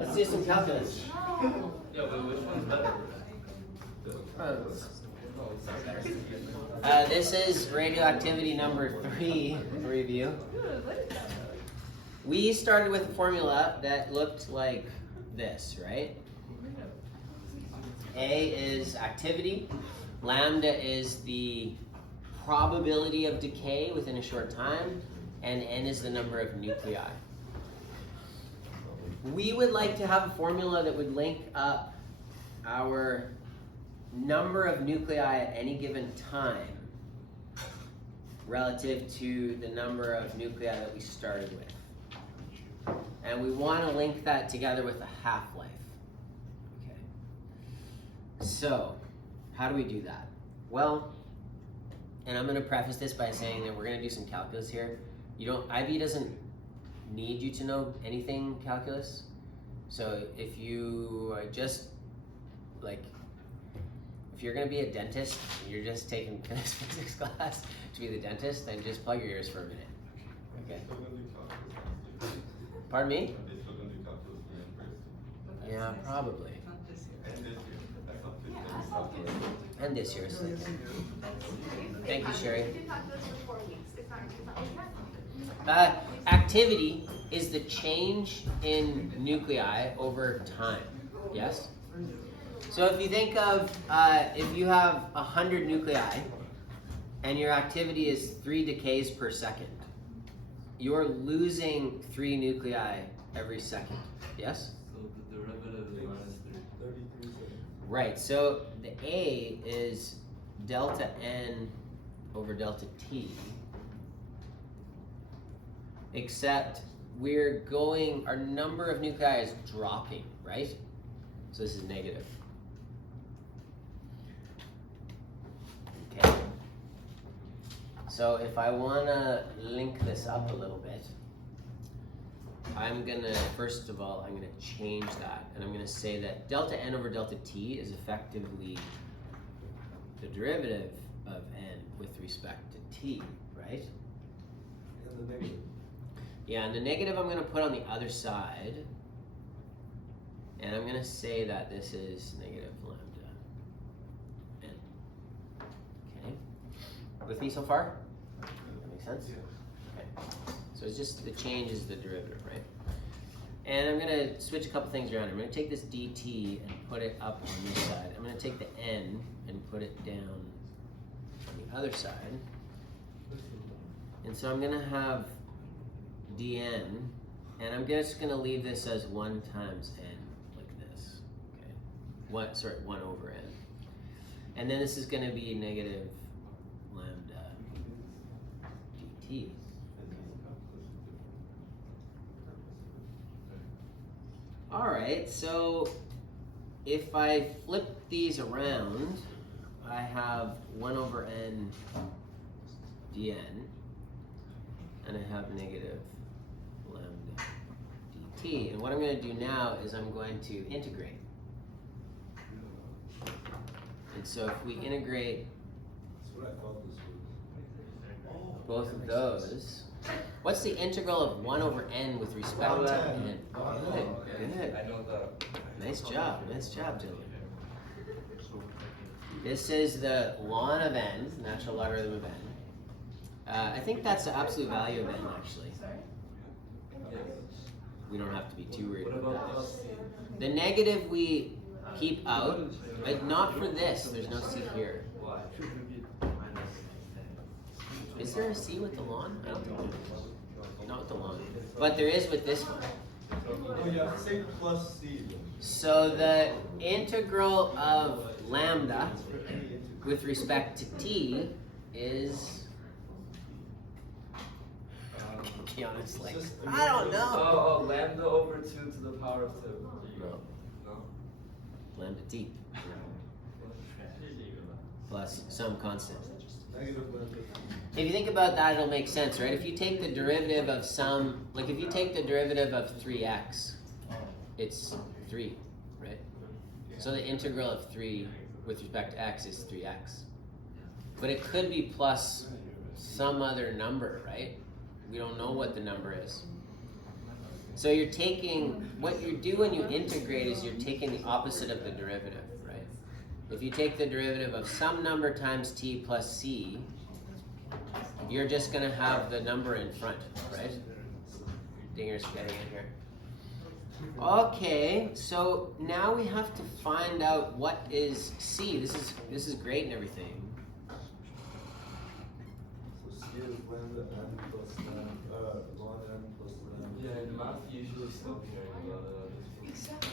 Let's do some calculus. Yeah, but which one's better? This is radioactivity number 3 review. We started with a formula that looked like this, right? A is activity, lambda is the probability of decay within a short time, and n is the number of nuclei. We would like to have a formula that would link up our number of nuclei at any given time relative to the number of nuclei that we started with. And we want to link that together with a half-life. Okay. So, how do we do that? Well, and I'm going to preface this by saying that we're going to do some calculus here. IB doesn't need you to know anything calculus. So if you are just if you're going to be a dentist and you're just taking physics class to be the dentist, then just plug your ears for a minute. Okay. Pardon me? Yeah, probably. And this year. So thank you, Sherry. Activity is the change in nuclei over time. Yes? So if you think of, if you have 100 nuclei and your activity is 3 decays per second, you're losing 3 nuclei every second. Yes? So the derivative is minus 3. Right, so the A is delta n over delta t, except our number of nuclei is dropping, right? So this is negative. Okay. So if I want to link this up a little bit, I'm going to, first of all, I'm going to change that. And I'm going to say that delta n over delta t is effectively the derivative of n with respect to t, right? And the negative. Yeah, and the negative I'm going to put on the other side. And I'm going to say that this is negative lambda n. Okay. With me so far? That makes sense? Okay. So it's just the change is the derivative, right? And I'm going to switch a couple things around. I'm going to take this dt and put it up on this side. I'm going to take the n and put it down on the other side. And so I'm going to have dn, and I'm just going to leave this as 1 times n, like this. Okay. 1 over n. And then this is going to be negative lambda dt. All right, so if I flip these around, I have 1 over n dn, and I have negative lambda dt. And what I'm going to do now is I'm going to integrate. And so if we integrate both of those, what's the integral of 1 over n with respect to n? Good. I know that. Nice job, Dylan. This is the ln of n, natural logarithm of n. I think that's the absolute value of n, actually. We don't have to be too worried about that. The negative we keep out, but not for this. There's no c here. Why? Is there a c with the ln? I don't think there is. Not with the ln. But there is with this one. Oh yeah, say plus c. So the integral of lambda with respect to t is... Keanu's like, I don't know. Oh, lambda over 2 to the power of 2. No. No? Lambda t plus some constant. Negative lambda. If you think about that, it'll make sense, right? If you take the derivative of some, like if you take the derivative of 3x, it's 3, right? So the integral of 3 with respect to x is 3x. But it could be plus some other number, right? We don't know what the number is. So you're taking, what you do when you integrate is you're taking the opposite of the derivative, right? If you take the derivative of some number times t plus c, you're just going to have the number in front, right? Dinger's getting in here. Okay, so now we have to find out what is c. This is great and everything. So C is lambda n plus lambda, ln n plus lambda. Yeah, in math you usually stop caring about it.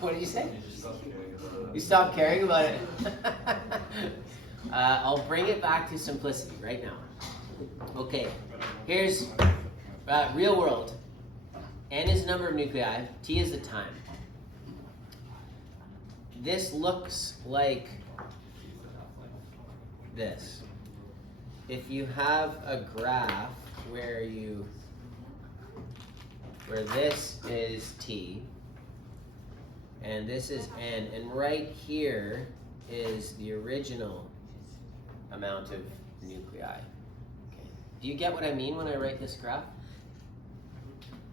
What did you say? You just stop caring about it. You stop caring about it. I'll bring it back to simplicity right now. Okay, here's real world. N is the number of nuclei, T is the time. This looks like this. If you have a graph where this is T, and this is N, and right here is the original amount of nuclei. Okay. Do you get what I mean when I write this graph?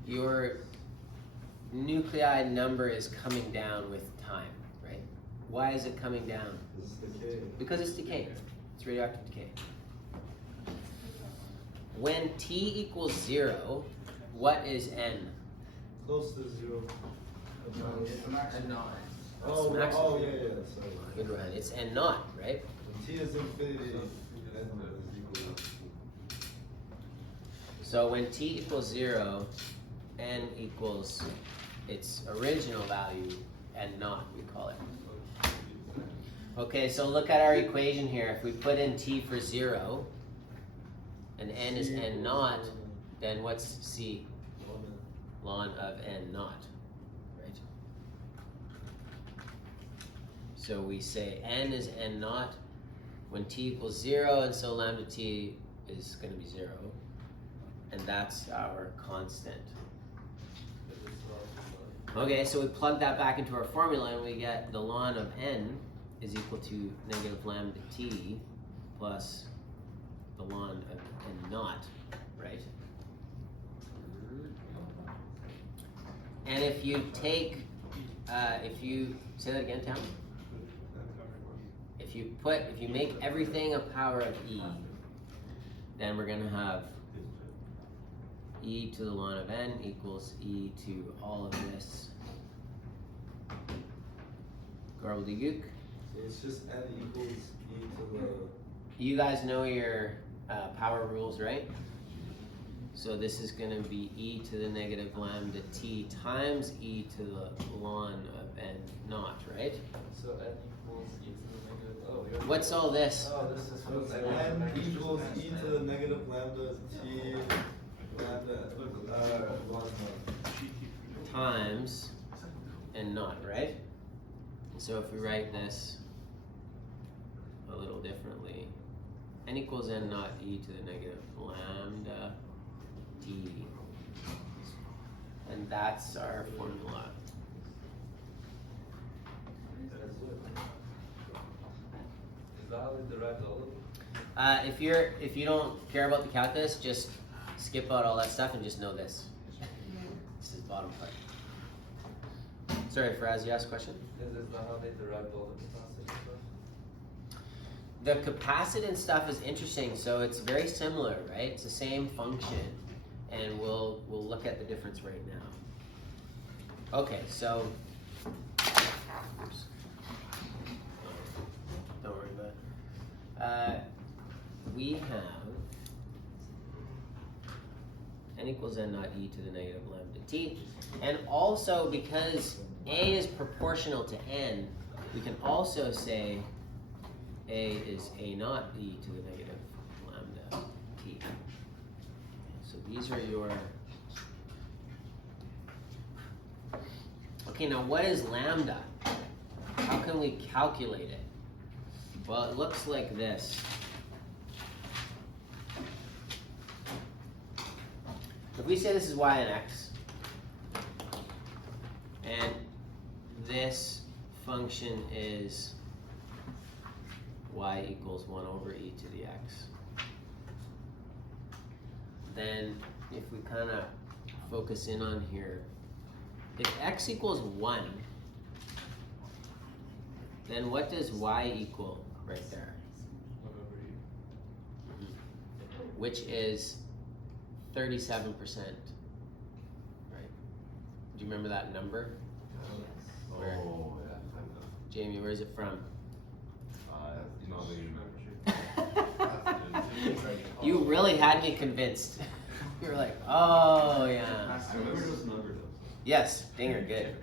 Your nuclei number is coming down with time, right? Why is it coming down? This is decay. Because it's decay. It's radioactive decay. When t equals 0, what is n? Close to 0. And not. Oh, maximum. oh, yeah, sorry. Good run. It's n naught, right? When T is infinity, n is equal to 2. So when t equals 0, n equals its original value, n naught, we call it. Okay, so look at our equation here. If we put in t for 0, and n is n naught, then what's c? Ln of n naught, right? So we say n is n naught when t equals 0, and so lambda t is going to be 0. And that's our constant. Okay, so we plug that back into our formula and we get the ln of n is equal to negative lambda t plus the ln of n naught, right? And if you take, if you, say that again, Tom? If you make everything a power of e, then we're gonna have e to the ln of n equals e to all of this gobbledygook. It's just n equals e to the... You guys know your power rules, right? So this is going to be e to the negative lambda t times e to the ln of n naught, right? So n equals e to the negative. Oh, you're What's all this? Oh, this is So n equals e to the negative lambda t lambda ln. Times n naught, right? So if we write this a little differently, n equals n naught e to the negative lambda t. And that's our formula. Is that how they derived all of it? If you don't care about the calculus, just skip out all that stuff and just know this. This is the bottom part. Sorry, Faraz, you asked a question? Is that how they derived all the capacity stuff? The capacitance stuff is interesting, so it's very similar, right? It's the same function, and we'll look at the difference right now. Okay, so oops. Don't worry about it. We have n equals n naught e to the negative lambda t, and also because a is proportional to n, we can also say a is a naught e to the negative lambda t. So these are your... Okay, now what is lambda? How can we calculate it? Well, it looks like this. If we say this is y and x, and this function is y equals 1 over e to the x, then if we kind of focus in on here. If x equals 1, then what does y equal right there? 1 over e. Which is 37%. Right? Do you remember that number? Where? Oh, yeah, I know. Jamie, where is it from? You really had me convinced. You were like, oh yeah. I remember those numbers. Yes, dinger, good.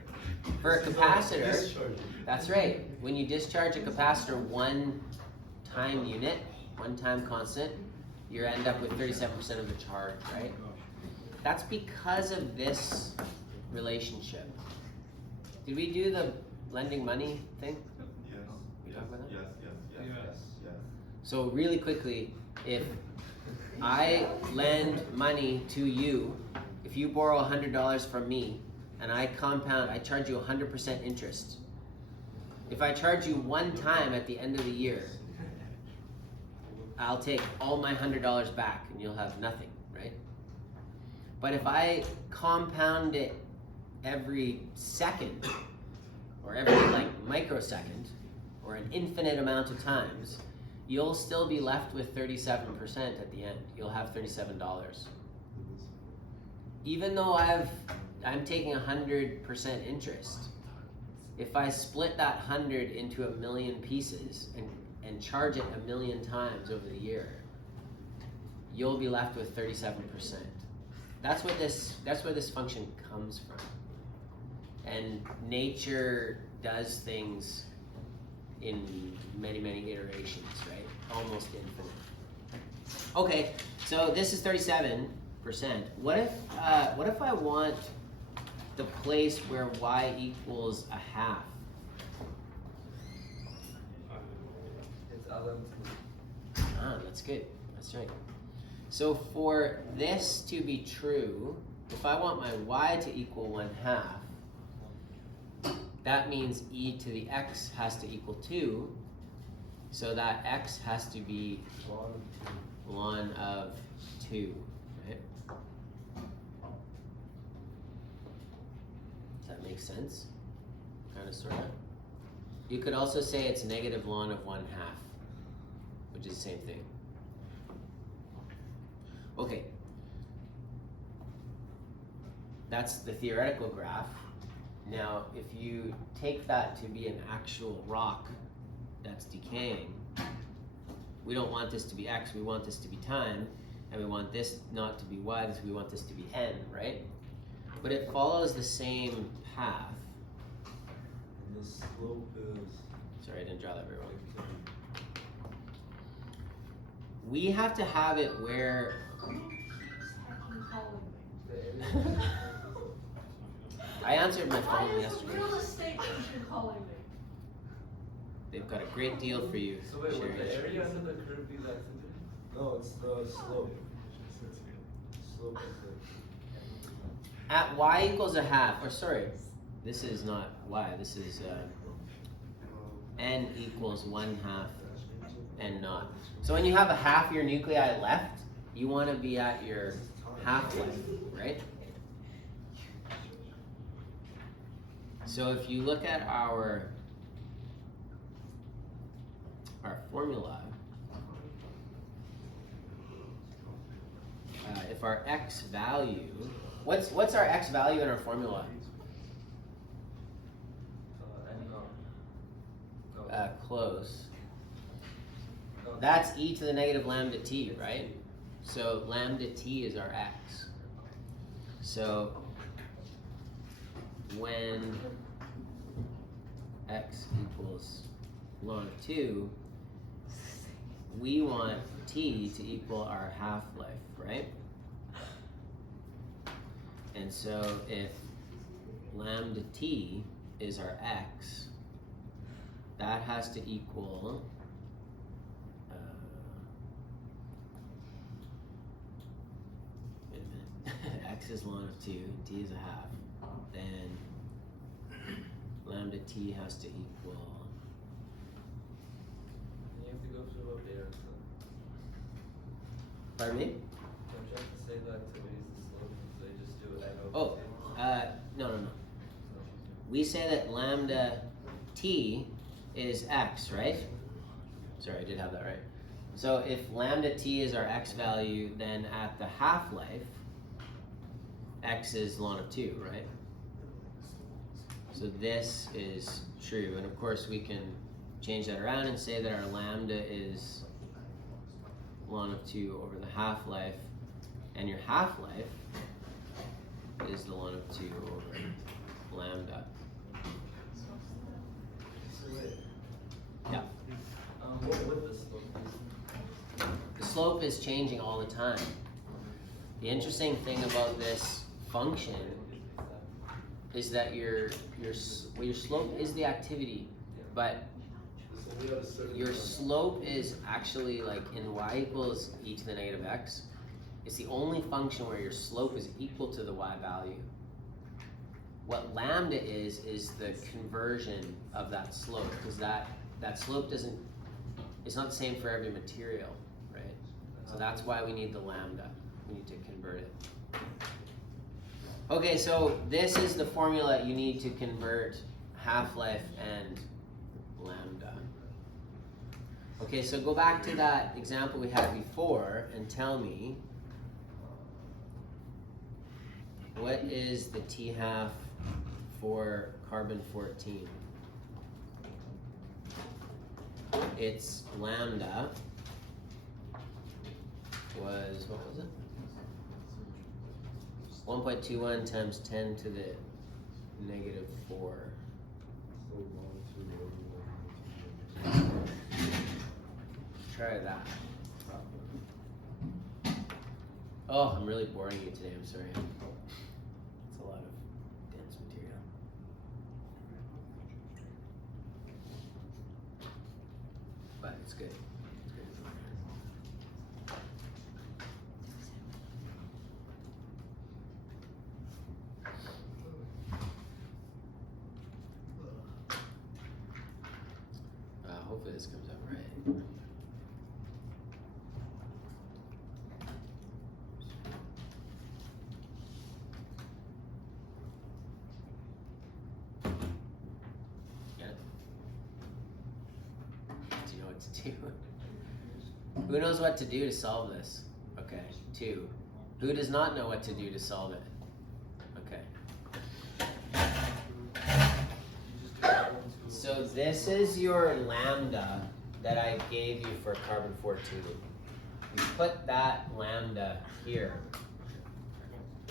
For a capacitor, that's right. When you discharge a capacitor one time unit, one time constant, you end up with 37% of the charge, right? That's because of this relationship. Did we do the lending money thing? Yes. We talked about that? Yes. So really quickly, if I lend money to you, if you borrow $100 from me, and I compound, I charge you 100% interest. If I charge you one time at the end of the year, I'll take all my $100 back and you'll have nothing, right? But if I compound it every second, or every microsecond, or an infinite amount of times, you'll still be left with 37% at the end. You'll have $37. Even though I'm taking 100% interest, if I split that 100 into 1,000,000 pieces and charge it 1,000,000 times over the year, you'll be left with 37%. That's where this function comes from. And nature does things in many, many iterations, right? Almost infinite. Okay, so this is 37%. What if I want the place where y equals a half? It's ln2. Ah, that's good. That's right. So for this to be true, if I want my y to equal 1/2, that means e to the x has to equal 2, so that x has to be ln of 2, right? Does that make sense? Kind of, sort of. You could also say it's negative ln of 1/2, which is the same thing. Okay. That's the theoretical graph. Now, if you take that to be an actual rock that's decaying, we don't want this to be x, we want this to be time, and we want this not to be y, we want this to be n, right? But it follows the same path. And the slope is. Sorry, I didn't draw that very well. We have to have it where. I answered my phone yesterday. Real estate agent calling me. They've got a great deal for you. So wait, would Sherry. the area under the curve be the activity? No, it's the slope. Slope is At y equals a half, or sorry, this is not y, this is n equals 1/2 and not. So when you have a half your nuclei left, you want to be at your half-life, right? So if you look at our formula, if our x value, what's our x value in our formula? No. Close. No. That's e to the negative lambda t, right? So lambda t is our x. So when x equals ln of 2, we want t to equal our half-life, right? And so if lambda t is our x, that has to equal wait a minute. X is ln of 2, t is a half. Then lambda t has to equal. You have to go through up there. So Pardon me? I'm trying to say the activity is the slope, so you just do n No. We say that lambda t is x, right? Sorry, I did have that right. So if lambda t is our x value, then at the half-life, x is ln of 2, right? So this is true, and of course we can change that around and say that our lambda is ln of 2 over the half-life, and your half-life is the ln of 2 over lambda. Yeah. What would the slope be? The slope is changing all the time. The interesting thing about this function is that your slope is the activity, but your slope is actually like in y equals e to the negative x. It's the only function where your slope is equal to the y value. What lambda is the conversion of that slope, because that slope doesn't, it's not the same for every material, right? So that's why we need the lambda. We need to convert it. Okay, so this is the formula you need to convert half-life and lambda. Okay, so go back to that example we had before and tell me what is the t-half for carbon 14? Its lambda was, what was it? 1.21 times 10 to the negative 4. Try that. Oh, I'm really boring you today, I'm sorry. It's a lot of dense material. But it's good. It's good. Hopefully this comes out right. Get it? Do you know what to do? Who knows what to do to solve this? Okay, 2. Who does not know what to do to solve it? Okay. So this is your lambda that I gave you for carbon 14. You put that lambda here.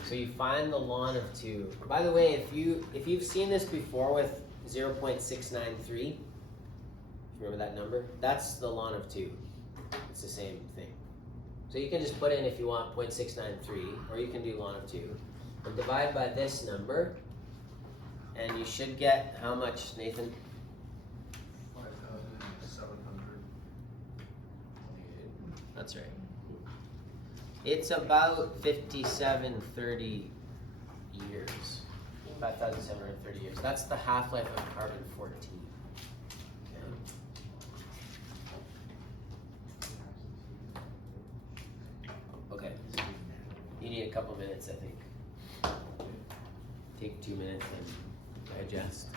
So you find the ln of 2. By the way, if you've seen this before with 0.693, remember that number? That's the ln of 2. It's the same thing. So you can just put in, if you want, 0.693, or you can do ln of 2. And divide by this number, and you should get how much, Nathan? 5,700. That's right. It's about 5730 years. 5,730 years. That's the half-life of carbon 14. Okay. You need a couple minutes, I think. Take 2 minutes and digest.